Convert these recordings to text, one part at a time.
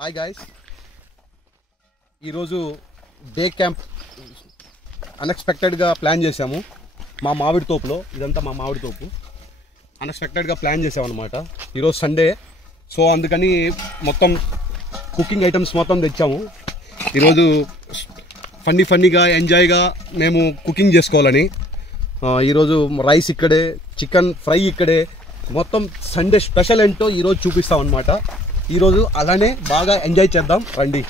Hi guys, ఈరోజు day camp అన్ఎక్స్పెక్టెడ్గా plan చేసాము. మా మామిడి తోపులో, ఇదంతా మా మామిడి తోపు. అన్ఎక్స్పెక్టెడ్గా ప్లాన్ చేసామన్నమాట. ఈరోజు సండే, సో అందుకని మొత్తం కుకింగ్ ఐటమ్స్ మొత్తం తెచ్చాము. ఈరోజు ఫన్నీగా ఎంజాయ్గా మేము కుకింగ్ చేసుకోవాలని. ఈరోజు రైస్ ఇక్కడే, చికెన్ ఫ్రై ఇక్కడే, మొత్తం సండే స్పెషల్ ఏంటో ఈరోజు చూపిస్తాం అన్నమాట. ఈరోజు అలానే బాగా ఎంజాయ్ చేద్దాం రండి.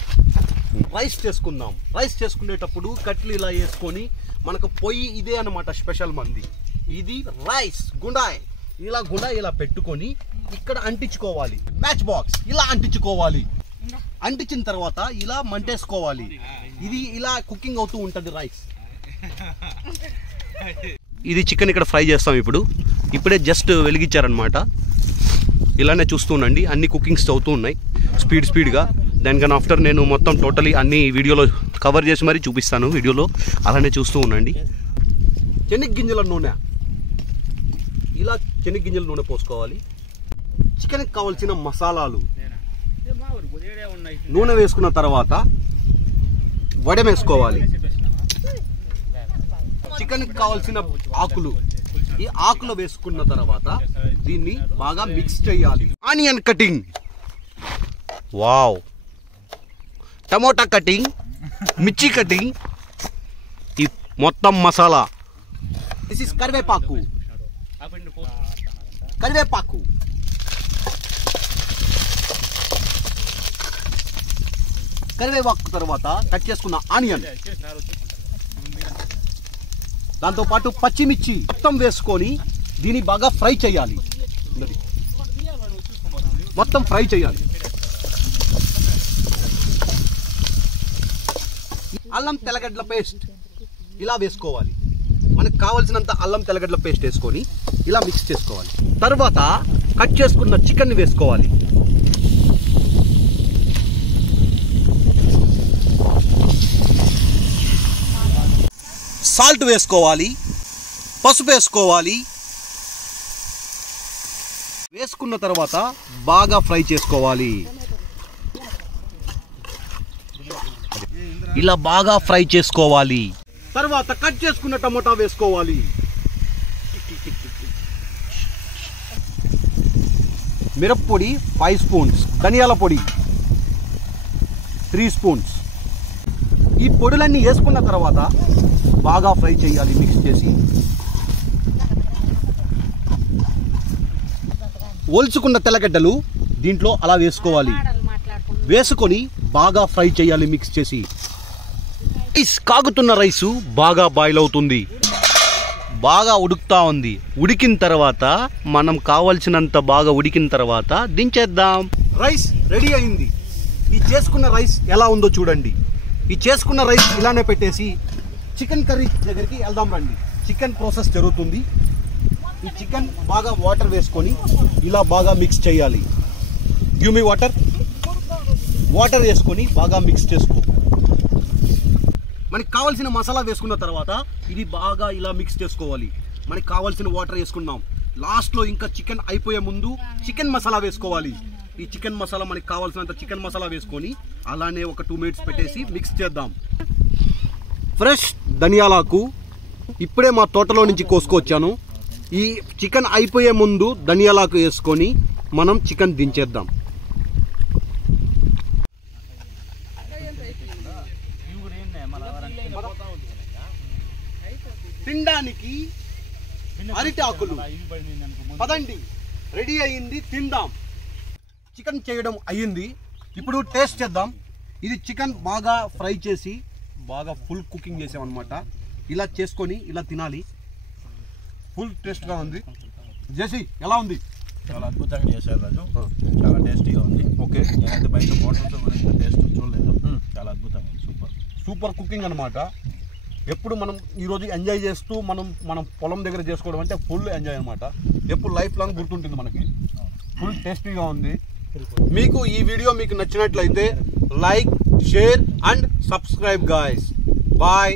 రైస్ చేసుకుందాం. రైస్ చేసుకునేటప్పుడు కట్లు ఇలా వేసుకొని, మనకు పొయ్యి ఇదే అన్నమాట స్పెషల్ మంది. ఇది రైస్ గుండాయ్, ఇలా పెట్టుకొని ఇక్కడ అంటించుకోవాలి. మ్యాచ్ బాక్స్ ఇలా అంటించుకోవాలి. అంటించిన తర్వాత ఇలా మంటేసుకోవాలి. ఇది ఇలా కుకింగ్ అవుతూ ఉంటుంది రైస్. ఇది చికెన్ ఇక్కడ ఫ్రై చేస్తాం. ఇప్పుడే జస్ట్ వెలిగించారనమాట. ఇలానే చూస్తూ ఉండండి, అన్ని కుకింగ్స్ అవుతూ ఉన్నాయి స్పీడ్గా. దానికన్నా ఆఫ్టర్ నేను మొత్తం టోటలీ అన్ని వీడియోలో కవర్ చేసి మరీ చూపిస్తాను వీడియోలో. అలానే చూస్తూ ఉండండి. శనగగింజల నూనె, ఇలా శనగగింజల నూనె పోసుకోవాలి. చికెన్కి కావాల్సిన మసాలాలు, నూనె వేసుకున్న తర్వాత వడెం వేసుకోవాలి. చికెన్కి కావాల్సిన ఆకులు, ఈ ఆకులు వేసుకున్న తర్వాత దీన్ని బాగా మిక్స్ చేయాలి. Onion cutting, wow, tomato cutting, మిర్చి కటింగ్, ఈ మొత్తం మసాలా. దిస్ ఇస్ కరివేపాకు. కరివేపాకు తర్వాత కట్ చేసుకున్న ఆనియన్, దాంతోపాటు పచ్చిమిర్చి మొత్తం వేసుకొని దీన్ని బాగా ఫ్రై చేయాలి. మొత్తం ఫ్రై చేయాలి. అల్లం తెల్లగడ్డల పేస్ట్ ఇలా వేసుకోవాలి. మనకు కావాల్సినంత అల్లం తెల్లగడ్డల పేస్ట్ వేసుకొని ఇలా మిక్స్ చేసుకోవాలి. తర్వాత కట్ చేసుకున్న చికెన్ వేసుకోవాలి. సాల్ట్ వేసుకోవాలి, పసుపు వేసుకోవాలి. వేసుకున్న తర్వాత బాగా ఫ్రై చేసుకోవాలి. ఇలా బాగా ఫ్రై చేసుకోవాలి. తర్వాత కట్ చేసుకున్న టమోటా వేసుకోవాలి. మిరప్పొడి 5 స్పూన్స్, ధనియాల పొడి 3 స్పూన్స్. ఈ పొడులన్నీ వేసుకున్న తర్వాత బాగా ఫ్రై చేయాలి మిక్స్ చేసి. ఒలుచుకున్న తెల్లగడ్డలు దీంట్లో అలా వేసుకోవాలి. వేసుకొని బాగా ఫ్రై చేయాలి మిక్స్ చేసి. రైస్ కాగుతున్న రైసు బాగా బాయిల్ అవుతుంది, బాగా ఉడుకుతా ఉంది. ఉడికిన తర్వాత మనం కావలసినంత బాగా ఉడికిన తర్వాత దించేద్దాం. రైస్ రెడీ అయింది. ఈ చేసుకున్న రైస్ ఎలా ఉందో చూడండి. ఈ చేసుకున్న రైస్ ఇలానే పెట్టేసి చికెన్ కర్రీ దగ్గరికి వెళ్దాం రండి. చికెన్ ప్రాసెస్ జరుగుతుంది. ఈ చికెన్ బాగా వాటర్ వేసుకొని ఇలా బాగా మిక్స్ చేయాలి. గివ్ మీ వాటర్ వేసుకొని బాగా మిక్స్ చేసుకో. మనకి కావాల్సిన మసాలా వేసుకున్న తర్వాత ఇది బాగా ఇలా మిక్స్ చేసుకోవాలి. మనకి కావాల్సిన వాటర్ వేసుకున్నాం. లాస్ట్లో ఇంకా చికెన్ అయిపోయే ముందు చికెన్ మసాలా వేసుకోవాలి. ఈ చికెన్ మసాలా మనకి కావాల్సినంత చికెన్ మసాలా వేసుకొని అలానే ఒక 2 మినిట్స్ పెట్టేసి మిక్స్ చేద్దాం. ఫ్రెష్ ధనియాలకు ఇప్పుడే మా తోటలో నుంచి కోసుకొచ్చాను. ఈ చికెన్ అయిపోయే ముందు ధనియాలకు వేసుకొని మనం చికెన్ దించేద్దాం. తినడానికి అరటి ఆకులు పదండి, రెడీ అయ్యింది, తిందాం. చికెన్ చేయడం అయ్యింది. ఇప్పుడు టేస్ట్ చేద్దాం. ఇది చికెన్ బాగా ఫ్రై చేసి బాగా ఫుల్ కుకింగ్ చేసామన్నమాట. ఇలా చేసుకొని ఇలా తినాలి. ఫుల్ టేస్ట్గా ఉంది. జేసీ ఎలా ఉంది? చాలా అద్భుతంగా చేశారు రాజు, చాలా టేస్టీగా ఉంది. ఓకే, నేనైతే బయట హోటల్స్ గురించి టేస్ట్ చూడలేదు. చాలా అద్భుతంగా ఉంది. సూపర్ కుకింగ్ అనమాట. ఎప్పుడు మనం ఈరోజు ఎంజాయ్ చేస్తూ మనం పొలం దగ్గర చేసుకోవడం అంటే ఫుల్ ఎంజాయ్ అనమాట. ఎప్పుడు లైఫ్ లాంగ్ గుర్తుంటుంది మనకి. ఫుల్ టేస్టీగా ఉంది. మీకు ఈ వీడియో మీకు నచ్చినట్లయితే like, share and subscribe guys. Bye.